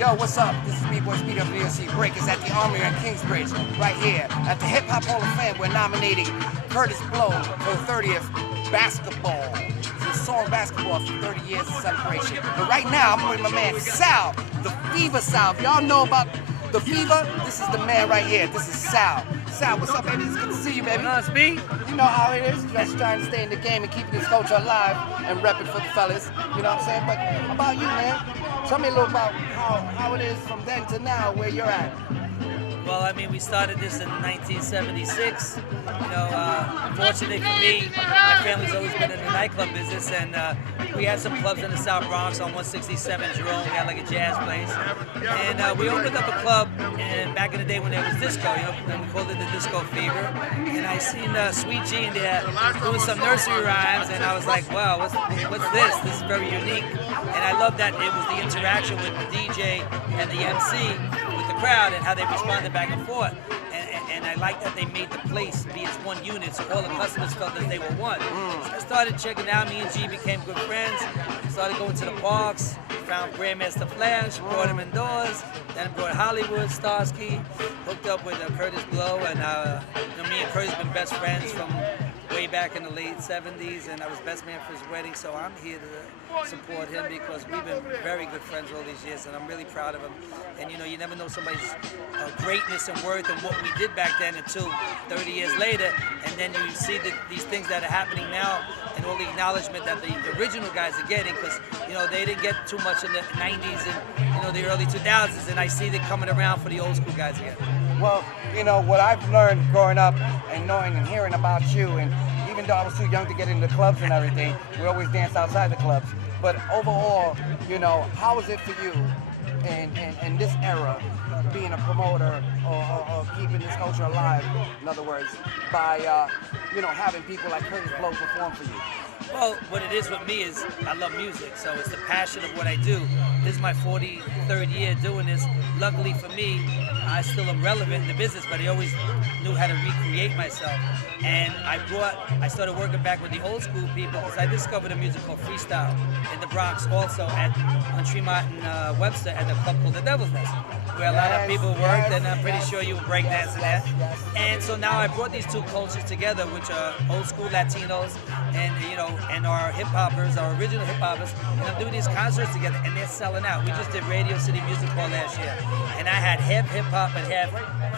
Yo, what's up? This is me, boy Speedy of the VOC Breakers at the Armory in Kingsbridge, right here at the Hip Hop Hall of Fame. We're nominating Kurtis Blow for the 30th Basketball. It's a song Basketball for 30 years of celebration. But right now, I'm with my man Sal, the Fever Sal. If y'all know about the Fever, this is the man right here. This is Sal. Sal, what's up, baby? It's good to see you, baby. What's up, Speed? You know how it is, just trying to stay in the game and keeping this culture alive and repping for the fellas. You know what I'm saying? But about you, man, tell me a little about how it is from then to now, where you're at. Well, I mean, we started this in 1976. You know, fortunately for me, my family's always been in the nightclub business, and we had some clubs in the South Bronx on 167 Jerome. We had like a jazz place, and we opened up a club. And back in the day when there was disco, you know, and we called it the Disco Fever. And I seen Sweet G in there doing some nursery rhymes, and I was like, wow, what's this? This is very unique. And I love that it was the interaction with the DJ and the MC with the crowd and how they responded back and forth. And I like that they made the place be as one unit, so all the customers felt that they were one. So I started checking out. Me and G became good friends. Started going to the parks. Found Grandmaster Flash, brought him indoors. Then brought Hollywood, Starsky. Hooked up with Kurtis Blow, and you know, me and Kurtis been best friends from way back in the late 70s, and I was best man for his wedding, so I'm here to support him because we've been very good friends all these years, and I'm really proud of him. And you know, you never know somebody's greatness and worth and what we did back then until 30 years later, and then you see these things that are happening now and all the acknowledgement that the original guys are getting, because you know, they didn't get too much in the 90s and you know, the early 2000s, and I see them coming around for the old school guys again. Well, you know, what I've learned growing up and knowing and hearing about you, and even though I was too young to get into clubs and everything, we always danced outside the clubs. But overall, you know, how is it for you in this era, being a promoter or keeping this culture alive, in other words, by, you know, having people like Kurtis Blow perform for you? Well, what it is with me is I love music, so it's the passion of what I do. This is my 43rd year doing this. Luckily for me, I still am relevant in the business, but I always knew how to recreate myself. And I started working back with the old school people because I discovered a music called freestyle in the Bronx, also on Tremont and Webster at the club called the Devil's Nest, where a lot of people worked, and I'm pretty sure you were breakdancing there. And so now I brought these two cultures together, which are old school Latinos and you know, and our hip hoppers, our original hip hoppers, and I'm doing these concerts together, and they're selling out. We just did Radio City Music Hall last year, and I had half hip hop and half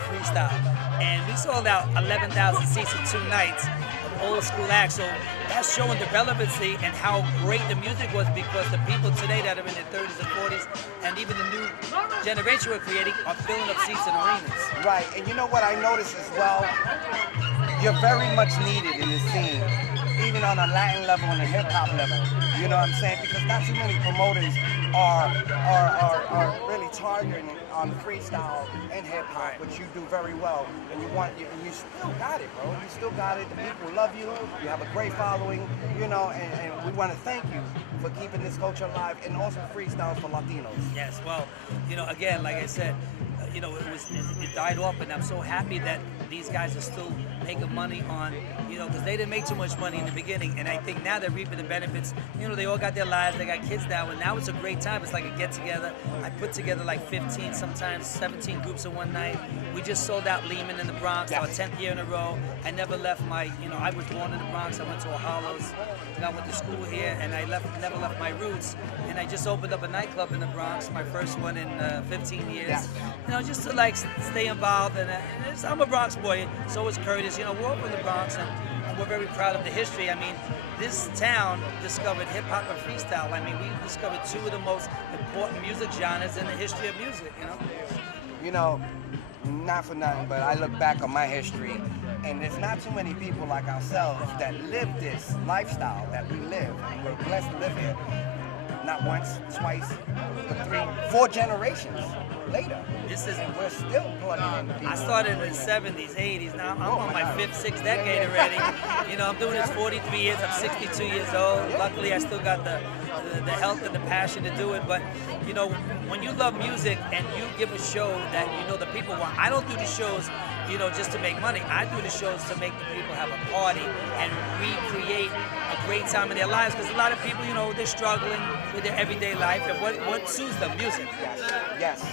freestyle, and we sold out 11,000 seats in 2 nights of old school acts. So that's showing the relevancy and how great the music was, because the people today that are in their 30s and 40s, and even the new generation we're creating, are filling up seats in arenas. Right, and you know what I noticed as well? You're very much needed in this scene, even on a Latin level and a hip hop level. You know what I'm saying? Because not too many promoters are really targeting on freestyle and hip hop, which you do very well. And you still got it, bro. You still got it. The people love you. You have a great following, you know, and we want to thank you for keeping this culture alive and also freestyles for Latinos. Yes, well, you know, again, like I said, you know, it died off, and I'm so happy that these guys are still making money on, you know, because they didn't make too much money in the beginning, and I think now they're reaping the benefits. You know, they all got their lives, they got kids now, and now it's a great time. It's like a get-together. I put together like 15, sometimes 17 groups in one night. We just sold out Lehman in the Bronx, our 10th year in a row. I never left my, you know, I was born in the Bronx, I went to Hollows, and I went to school here, and I never left my roots. And I just opened up a nightclub in the Bronx, my first one in 15 years. You know, just to like stay involved, and I'm a Bronx boy, so is Kurtis. You know, we're up in the Bronx, and we're very proud of the history. I mean, this town discovered hip hop and freestyle. I mean, we discovered 2 of the most important music genres in the history of music, you know? You know, not for nothing, but I look back on my history, and there's not too many people like ourselves that live this lifestyle that we live. We're blessed to live here. Not once, twice, but 3, 4 generations later. And we're still plugging in the people. I started in the 70s, 80s. Now I'm on my 5th, 6th decade already. You know, I'm doing this 43 years. I'm 62 years old. Luckily, I still got the health and the passion to do it. But, you know, when you love music and you give a show that you know the people want, I don't do the shows you know, just to make money. I do the shows to make the people have a party and recreate a great time in their lives, because a lot of people, you know, they're struggling with their everyday life, and what soothes them? Music. Yes.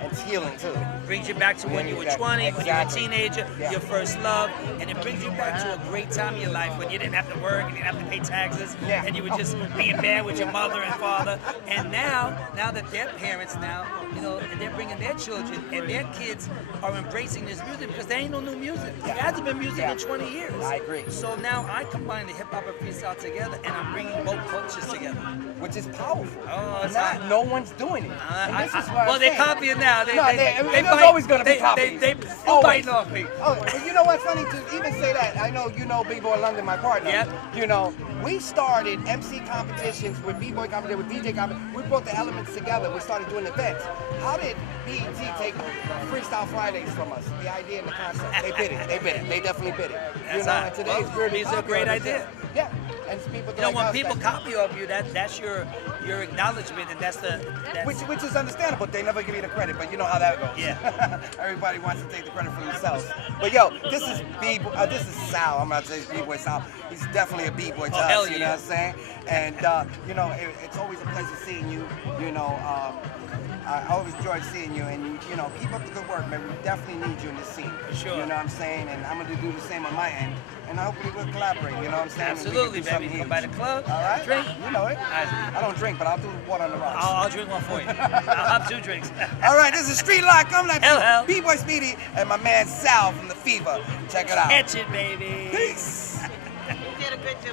And it's healing too. Brings you back to when you were 20, when you were a teenager, your first love, and it brings you back to a great time in your life when you didn't have to work and you didn't have to pay taxes, and you were just being bad with your mother and father. And now that they're parents now, you know, and they're bringing their children, and their kids are embracing this music because there ain't no new music. There hasn't been music in 20 years. I agree. So now I combine the hip hop and freestyle together, and I'm bringing both cultures together. Which is powerful. Oh, it's no one's doing it. And this is why well, they're copying now. There's always going to be copies. They're biting off me. Oh, but you know what's funny to even say that? I know you know B-Boy London, my partner. Yep. You know, we started MC competitions with B-Boy competition, with DJ competition. We brought the elements together. We started doing events. How did BET take Freestyle Fridays from us? The idea and the concept. They bid it. They definitely bid it. That's you know, and today's it's a great idea. Yeah. And people you know, when people copy of you, that's your acknowledgement, and that's which is understandable. They never give you the credit, but you know how that goes. Yeah. Everybody wants to take the credit for themselves. But yo, this is Sal. I'm about to say B-Boy Sal. He's definitely a B-Boy to us, you know what I'm saying? And you know, it's always a pleasure seeing you. You know, I always enjoy seeing you, and you know, keep up the good work, man. We definitely need you in this scene. For sure. You know what I'm saying? And I'm gonna do the same on my end, and hopefully we'll collaborate. You know what I'm saying? Absolutely, baby. Come by the club. All right. Drink. You know it. I don't drink, but I'll do water on the rocks. I'll drink one for you. I'll have 2 drinks. All right, this is Street Lock. I'm like Hell. B-Boy Speedy and my man Sal from The Fever. Check it out. Catch it, baby. Peace. You did a good job.